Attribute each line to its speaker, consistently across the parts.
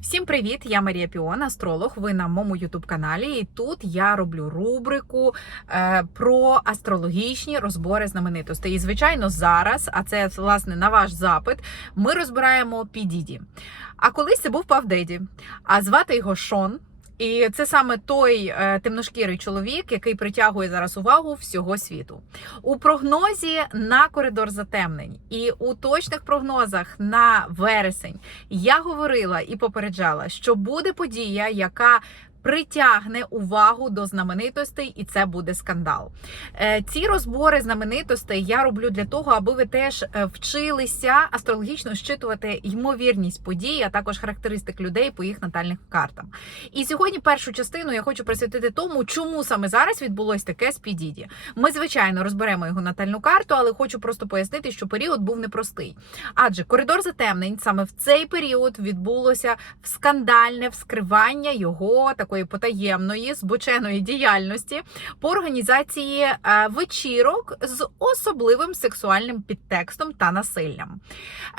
Speaker 1: Всім привіт! Я Марія Піон, астролог. Ви на моєму ютуб каналі, і тут я роблю рубрику е, про астрологічні розбори знаменитостей. І звичайно, зараз, а це власне на ваш запит, ми розбираємо Підіді. А колись це був Павдеді, а звати його Шон. І це саме той е, темношкірий чоловік, який притягує зараз увагу всього світу. У прогнозі на коридор затемнень і у точних прогнозах на вересень я говорила і попереджала, що буде подія, яка притягне увагу до знаменитостей, і це буде скандал. Е, Ці розбори знаменитостей я роблю для того, аби ви теж е, вчилися астрологічно щитувати ймовірність подій, а також характеристик людей по їх натальних картам. І сьогодні першу частину я хочу присвятити тому, чому саме зараз відбулось таке з Підіді. Ми, звичайно, розберемо його натальну карту, але хочу просто пояснити, що період був непростий. Адже коридор затемнень саме в цей період відбулося скандальне вскривання його такої потаємної збоченої діяльності по організації е, вечірок з особливим сексуальним підтекстом та насиллям.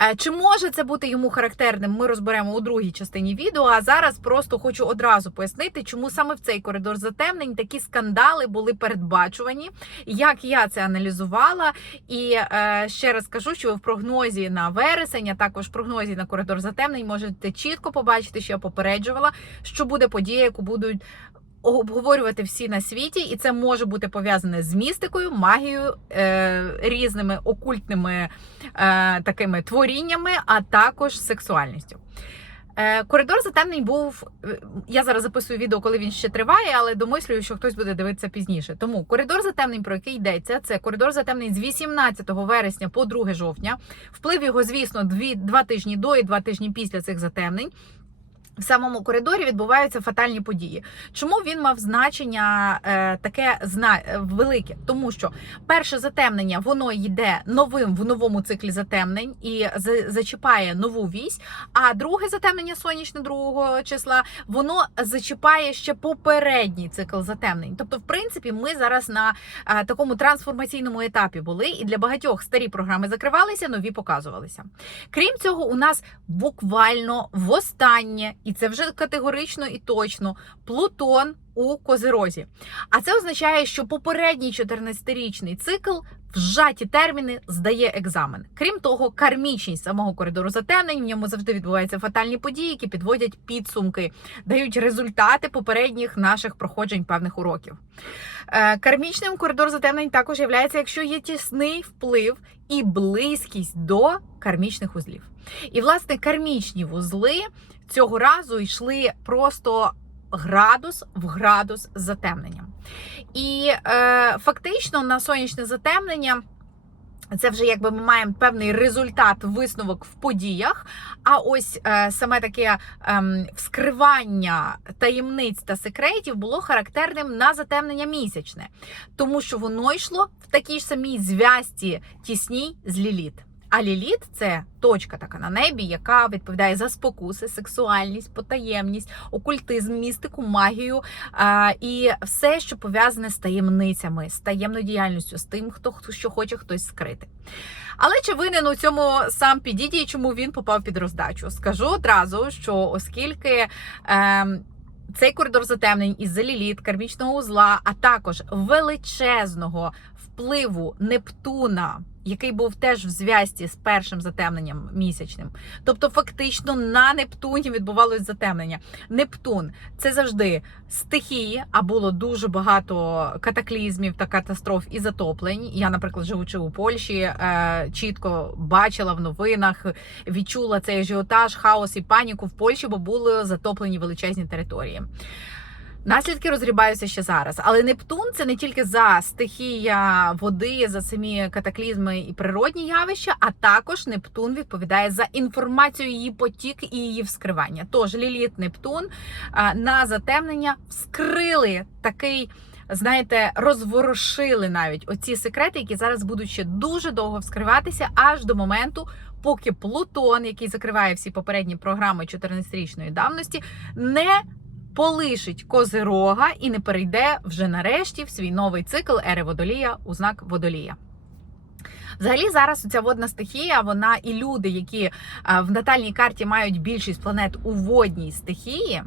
Speaker 1: Е, Чи може це бути йому характерним? Ми розберемо у другій частині відео. А зараз просто хочу одразу пояснити, чому саме в цей коридор затемнень такі скандали були передбачувані, як я це аналізувала. І е, ще раз кажу, що в прогнозі на вересень, а також в прогнозі на коридор затемнень можете чітко побачити, що я попереджувала, що буде подія, яку будуть. Обговорювати всі на світі, і це може бути пов'язане з містикою, магією, е, різними окультними е, такими творіннями, а також сексуальністю. Е, коридор затемнень був. е, Я зараз записую відео, коли він ще триває, але домислюю, що хтось буде дивитися пізніше. Тому коридор затемнень, про який йдеться, це коридор затемнень з 18 вересня по 2 жовтня. Вплив його, звісно, дві, два тижні до і два тижні після цих затемнень. В самому коридорі відбуваються фатальні події. Чому він мав значення е, таке зна... е, велике? Тому що перше затемнення воно йде новим в новому циклі затемнень і за- зачіпає нову вісь. А друге затемнення сонячне 2 числа воно зачіпає ще попередній цикл затемнень. Тобто, в принципі, ми зараз на е, такому трансформаційному етапі були, і для багатьох старі програми закривалися, нові показувалися. Крім цього, у нас буквально востаннє, і це вже категорично і точно, Плутон у Козирозі. А це означає, що попередній 14-річний цикл в зжаті терміни здає екзамен. Крім того, кармічність самого коридору затемнень в ньому завжди відбуваються фатальні події, які підводять підсумки, дають результати попередніх наших проходжень певних уроків. Е, Кармічним коридор затемнень також являється, якщо є тісний вплив і близькість до кармічних узлів. І, власне, кармічні вузли цього разу йшли просто градус в градус з затемненням. І е, фактично на сонячне затемнення. Це вже якби ми маємо певний результат, висновок в подіях. А ось е, саме таке ем, вскривання таємниць та секретів було характерним на затемнення місячне, тому що воно йшло в такій ж самій зв'язці тісній з Ліліт. А Ліліт це точка така на небі, яка відповідає за спокуси, сексуальність, потаємність, окультизм, містику, магію а, і все, що пов'язане з таємницями, з таємною діяльністю, з тим, хто що хоче хтось скрити. Але чи винен у цьому сам Підіді чому він попав під роздачу? Скажу одразу, що оскільки. Ем, цей коридор затемнень із заліліт, кармічного узла, а також величезного впливу Нептуна, який був теж в зв'язці з першим затемненням місячним. Тобто, фактично на Нептуні відбувалось затемнення. Нептун це завжди стихії, а було дуже багато катаклізмів та катастроф і затоплень. Я, наприклад, живучи у Польщі, е, чітко бачила в новинах, відчула цей ажіотаж, хаос і паніку в Польщі, бо були затоплені величезні території. Наслідки розгрібаються ще зараз. Але Нептун це не тільки за стихія води, за самі катаклізми і природні явища, а також Нептун відповідає за інформацію, її потік і її вскривання. Тож Ліліт Нептун на затемнення вскрили такий. Знаєте, розворошили навіть оці секрети, які зараз будуть ще дуже довго вскриватися, аж до моменту, поки Плутон, який закриває всі попередні програми 14-річної давності, не полишить козирога і не перейде вже нарешті в свій новий цикл ери водолія у знак водолія. Взагалі, зараз ця водна стихія, вона і люди, які е, в натальній карті мають більшість планет у водній стихії,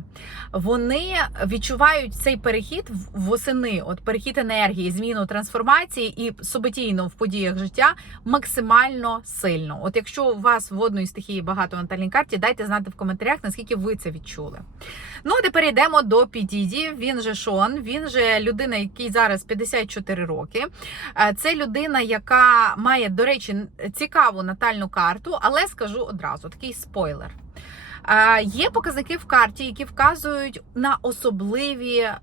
Speaker 1: вони відчувають цей перехід восени, от перехід енергії, зміну трансформації і событійно в подіях життя максимально сильно. От якщо у вас водної стихії багато в натальній карті, дайте знати в коментарях, наскільки ви це відчули. Ну, а тепер йдемо до Підіді. Він же Шон, він же людина, який зараз 54 роки. Е, Це людина, яка має, до речі, цікаву натальну карту, але скажу одразу такий спойлер. Є показники в карті, які вказують на особливі. е,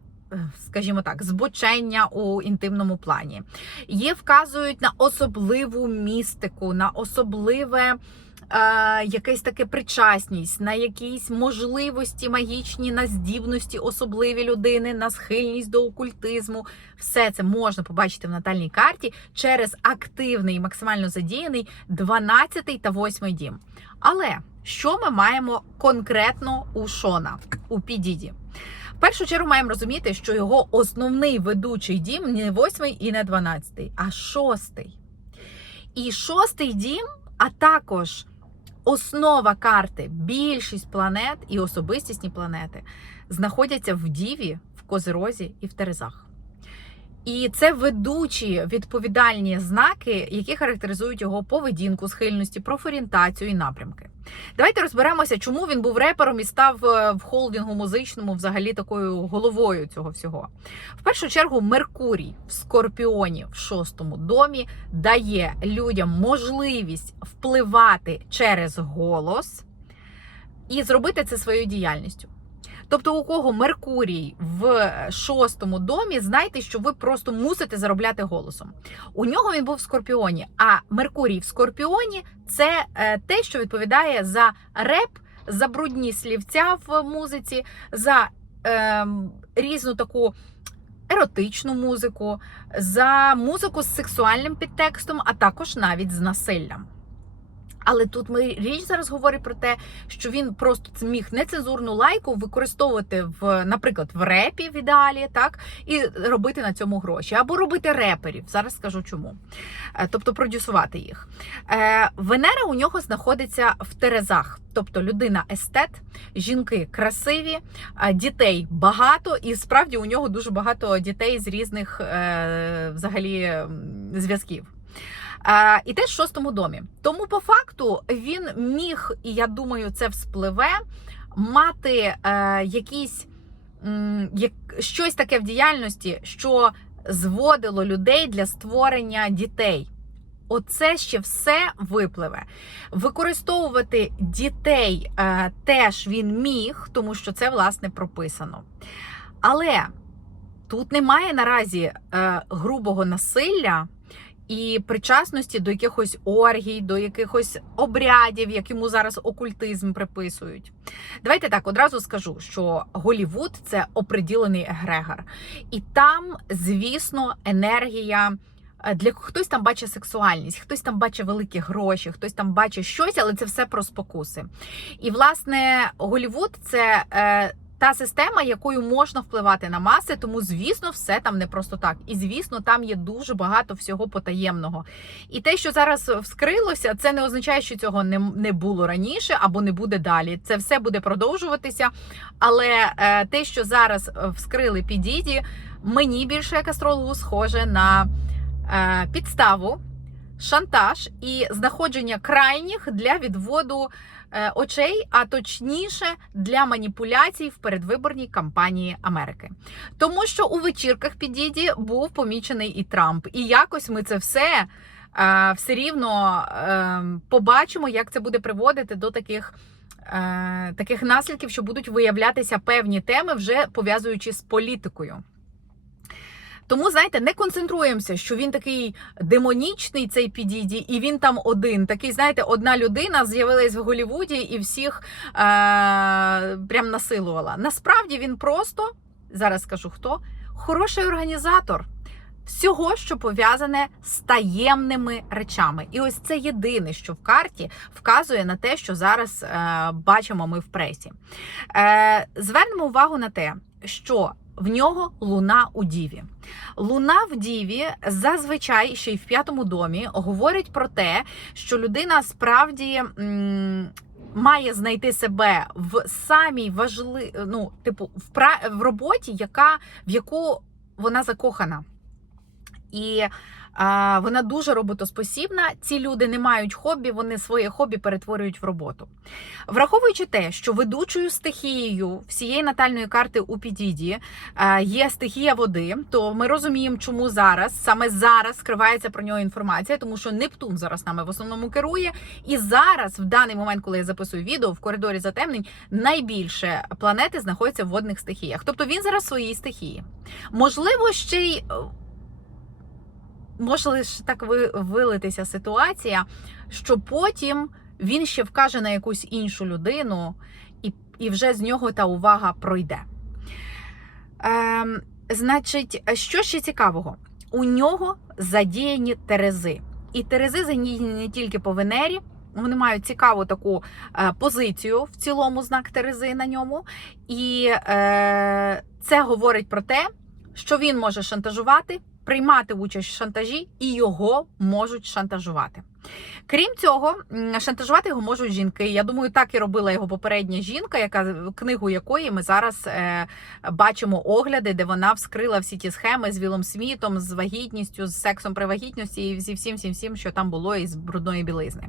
Speaker 1: Скажімо так, збочення у інтимному плані. Є вказують на особливу містику, на особливе якесь таке причасність, на якісь можливості магічні, на здібності особливі людини, на схильність до окультизму. Все це можна побачити в натальній карті через активний і максимально задіяний 12 та 8 дім. Але що ми маємо конкретно у Шона, у Підіді? В першу чергу маємо розуміти, що його основний ведучий дім не 8 і не 12, а 6. І шостий дім, а також основа карти, більшість планет і особистісні планети знаходяться в Діві, в Козерозі і в Терезах. І це ведучі відповідальні знаки, які характеризують його поведінку, схильності, профорієнтацію і напрямки. Давайте розберемося, чому він був репером і став е, в холдингу музичному взагалі такою головою цього всього. В першу чергу, Меркурій в Скорпіоні в шостому домі дає людям можливість впливати через голос і зробити це своєю діяльністю. Тобто, у кого Меркурій в шостому домі, знайте, що ви просто мусите заробляти голосом. У нього він був в Скорпіоні, а Меркурій в Скорпіоні це е, те, що відповідає за реп, за брудні слівця в музиці, за е, різну таку еротичну музику, за музику з сексуальним підтекстом, а також навіть з насиллям. Але тут ми річ зараз говорить про те, що він просто міг нецензурну лайку використовувати в, наприклад, в репі в ідеалі, так і робити на цьому гроші, або робити реперів. Зараз скажу чому. Е, Тобто продюсувати їх. Е, Венера у нього знаходиться в Терезах, тобто людина естет, жінки красиві, дітей багато, і справді у нього дуже багато дітей з різних е, взагалі зв'язків. І теж в шостому домі. Тому по факту він міг, і я думаю, це вспливе, мати е, якісь як, щось таке в діяльності, що зводило людей для створення дітей. Оце ще все випливе. Використовувати дітей е, теж він міг, тому що це власне прописано. Але тут немає наразі е, грубого насилля і причасності до якихось оргій, до якихось обрядів, як йому зараз окультизм приписують. Давайте так одразу скажу, що Голівуд це оприділений егрегор, і там, звісно, енергія. е, Для хтось там бачить сексуальність, хтось там бачить великі гроші, хтось там бачить щось, але це все про спокуси. І власне Голівуд це е, та система, якою можна впливати на маси, тому звісно, все там не просто так. І звісно, там є дуже багато всього потаємного. І те, що зараз вскрилося, це не означає, що цього не, не було раніше або не буде далі. Це все буде продовжуватися. Але е, те, що зараз е, вскрили підіді, мені більше як астрологу схоже на е, підставу. Шантаж і знаходження крайніх для відводу очей, а точніше для маніпуляцій в передвиборній кампанії Америки. Тому що у вечірках під Діді був помічений і Трамп, і якось ми це все. е, Все рівно е, побачимо, як це буде приводити до таких, е, таких наслідків, що будуть виявлятися певні теми, вже пов'язуючи з політикою. Тому, знаєте, не концентруємося, що він такий демонічний, цей підіді, і він там один. Такий, знаєте, одна людина з'явилась в Голлівуді і всіх е- прям насилувала. Насправді він просто, зараз скажу хто, хороший організатор. Всього, що пов'язане з таємними речами, і ось це єдине, що в карті вказує на те, що зараз е, бачимо ми в пресі. Е, Звернемо увагу на те, що В нього луна у діві. Луна в діві зазвичай ще й в п'ятому домі говорить про те, що людина справді. м, Має знайти себе в самій важливій, ну, типу, в, пра... в роботі, яка, в яку вона закохана. І вона дуже роботоспосібна. Ці люди не мають хобі, вони своє хобі перетворюють в роботу. Враховуючи те, що ведучою стихією всієї натальної карти у Підіді е, є стихія води, то ми розуміємо, чому зараз саме зараз скривається про нього інформація, тому що Нептун зараз нами в основному керує. І зараз, в даний момент, коли я записую відео в коридорі затемнень, найбільше планети знаходяться в водних стихіях. Тобто він зараз в своїй стихії. Можливо, ще й е, може лише так вилитися ситуація, що потім він ще вкаже на якусь іншу людину, і, і вже з нього та увага пройде. Ем, значить, що ще цікавого? У нього задіяні терези. І терези задіяні не тільки по Венері. Вони мають цікаву таку е, позицію в цілому знак Терези на ньому. І е, це говорить про те, що він може шантажувати, приймати участь в шантажі, і його можуть шантажувати. Крім цього, шантажувати його можуть жінки. Я думаю, так і робила його попередня жінка, яка книгу якої ми зараз е, бачимо огляди, де вона вскрила всі ті схеми з Вілом Смітом, з вагітністю, з сексом при вагітності і зі всім, всім, всім, що там було із брудної білизни.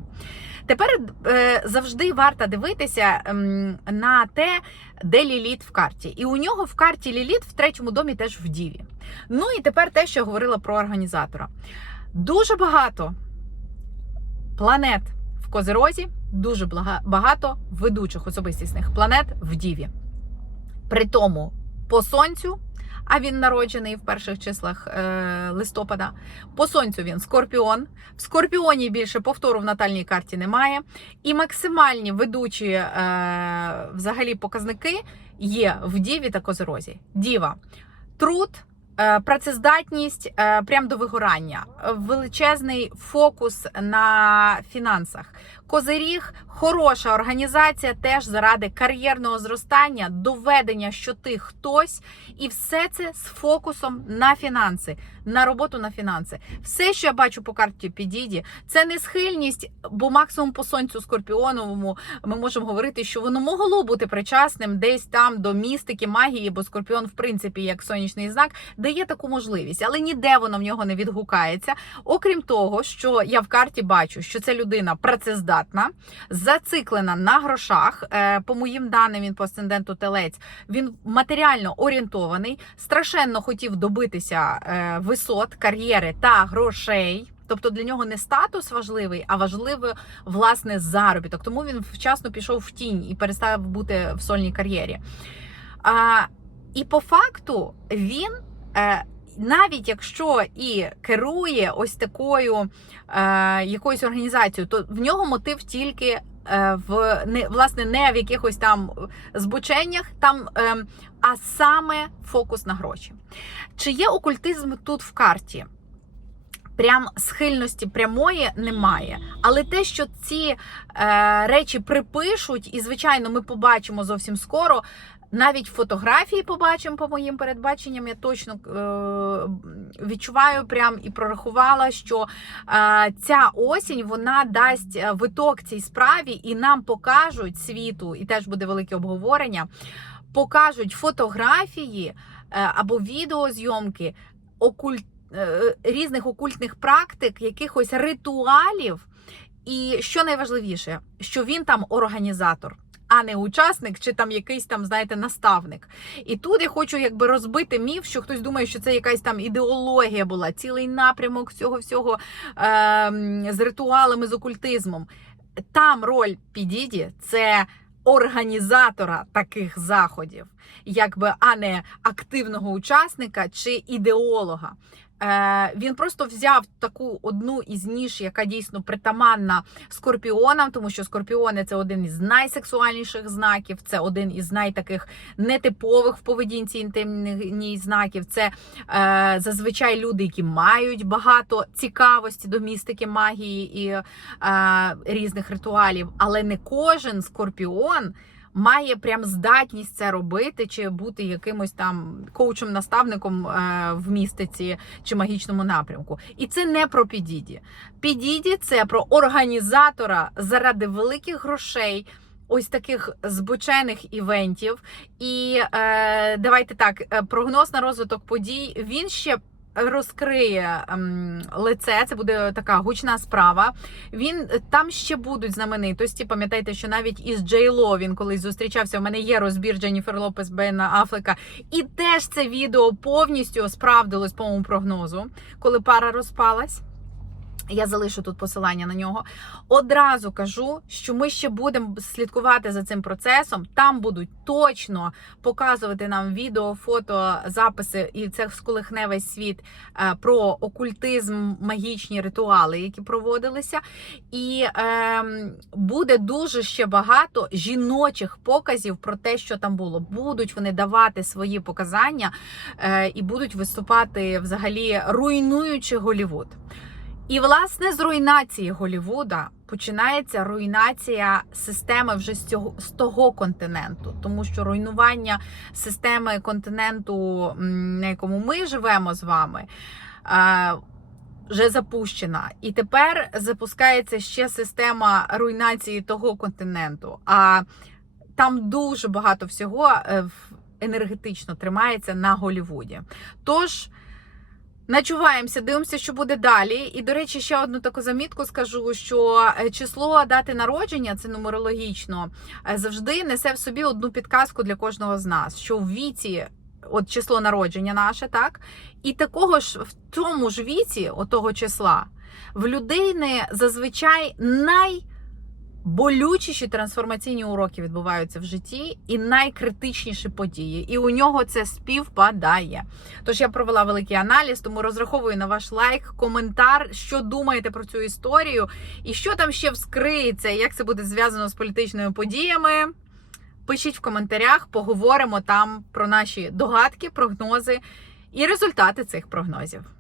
Speaker 1: Тепер е, завжди варто дивитися ем, на те, де Ліліт в карті. І у нього в карті Ліліт в третьому домі теж в Діві. Ну і тепер те, що я говорила про організатора. Дуже багато планет в Козерозі, дуже багато ведучих особистісних планет в Діві. При тому по сонцю, а він народжений в перших числах е, листопада. По сонцю він скорпіон. В скорпіоні більше повтору в натальній карті немає. І максимальні ведучі е, взагалі показники є в Діві та Козерозі. Діва. Труд, працездатність е, прям до вигорання, е, величезний фокус на фінансах. Козиріг хороша організація теж заради кар'єрного зростання, доведення, що ти хтось, і все це з фокусом на фінанси, на роботу на фінанси. Все, що я бачу по карті Підіді, це не схильність, бо максимум по сонцю скорпіоновому ми можемо говорити, що воно могло бути причасним десь там до містики, магії, бо скорпіон, в принципі, як сонячний знак, дає таку можливість, але ніде воно в нього не відгукається. Окрім того, що я в карті бачу, що це людина працездатна, зациклена на грошах. Е, По моїм даним, він по асценденту телець, він матеріально орієнтований, страшенно хотів добитися е, висот, кар'єри та грошей. Тобто для нього не статус важливий, а важливий власне заробіток. Тому він вчасно пішов в тінь і перестав бути в сольній кар'єрі. А, і по факту він. Е, навіть якщо і керує ось такою е, якоюсь організацією, то в нього мотив тільки е, в не власне не в якихось там збученнях, там, е, а саме фокус на гроші. Чи є окультизм тут в карті? Прям схильності прямої немає. Але те, що ці е, речі припишуть, і звичайно, ми побачимо зовсім скоро. Навіть фотографії побачимо по моїм передбаченням. Я точно е, відчуваю прям і прорахувала, що е, ця осінь вона дасть е, виток цій справі, і нам покажуть світу, і теж буде велике обговорення. Покажуть фотографії е, або відеозйомки окульт, е, різних окультних практик, якихось ритуалів. І що найважливіше, що він там організатор а не учасник чи там якийсь там, знаєте, наставник. І тут я хочу якби розбити міф, що хтось думає, що це якась там ідеологія була, цілий напрямок цього всього е, з ритуалами, з окультизмом. Там роль Підіді це організатора таких заходів, якби а не активного учасника чи ідеолога. Е, Він просто взяв таку одну із ніж, яка дійсно притаманна скорпіонам, тому що скорпіони це один із найсексуальніших знаків, це один із найтаких нетипових в поведінці інтимних знаків. Це е, зазвичай люди, які мають багато цікавості до містики, магії і е, різних ритуалів, але не кожен скорпіон має прям здатність це робити, чи бути якимось там коучем-наставником е, в містиці чи магічному напрямку. І це не про підіді. Підіді це про організатора заради великих грошей. Ось таких збочених івентів, і е, давайте так, е, прогноз на розвиток подій. Він ще розкриє ем, лице. Це буде така гучна справа. Він там ще будуть знаменитості. Пам'ятайте, що навіть із Джей Ло він колись зустрічався. У мене є розбір Дженніфер Лопес Бена Афлека, і теж це відео повністю справдилось по моєму прогнозу, коли пара розпалась. Я залишу тут посилання на нього. Одразу кажу, що ми ще будемо слідкувати за цим процесом. Там будуть точно показувати нам відео, фото, записи, і це сколихне весь світ е, про окультизм, магічні ритуали, які проводилися. І е, буде дуже ще багато жіночих показів про те, що там було. Будуть вони давати свої показання е, і будуть виступати взагалі руйнуючи Голівуд. І власне з руйнації Голівуда починається руйнація системи вже з цього з того континенту, тому що руйнування системи континенту, на якому ми живемо з вами. е, Вже запущена, і тепер запускається ще система руйнації того континенту. А там дуже багато всього е, енергетично тримається на Голівуді. Тож Начуваємося, дивимося, що буде далі. І, до речі, ще одну таку замітку скажу: що е, число дати народження, це нумерологічно, е, завжди несе в собі одну підказку для кожного з нас, що в віці. От число народження наше, так? І такого ж в тому ж віці, отого числа, в людини зазвичай найболючіші трансформаційні уроки відбуваються в житті і найкритичніші події. І у нього це співпадає. Тож я провела великий аналіз, тому розраховую на ваш лайк, коментар, що думаєте про цю історію, і що там ще вскриється, як це буде зв'язано з політичними подіями. Пишіть в коментарях, поговоримо там про наші догадки, прогнози і результати цих прогнозів.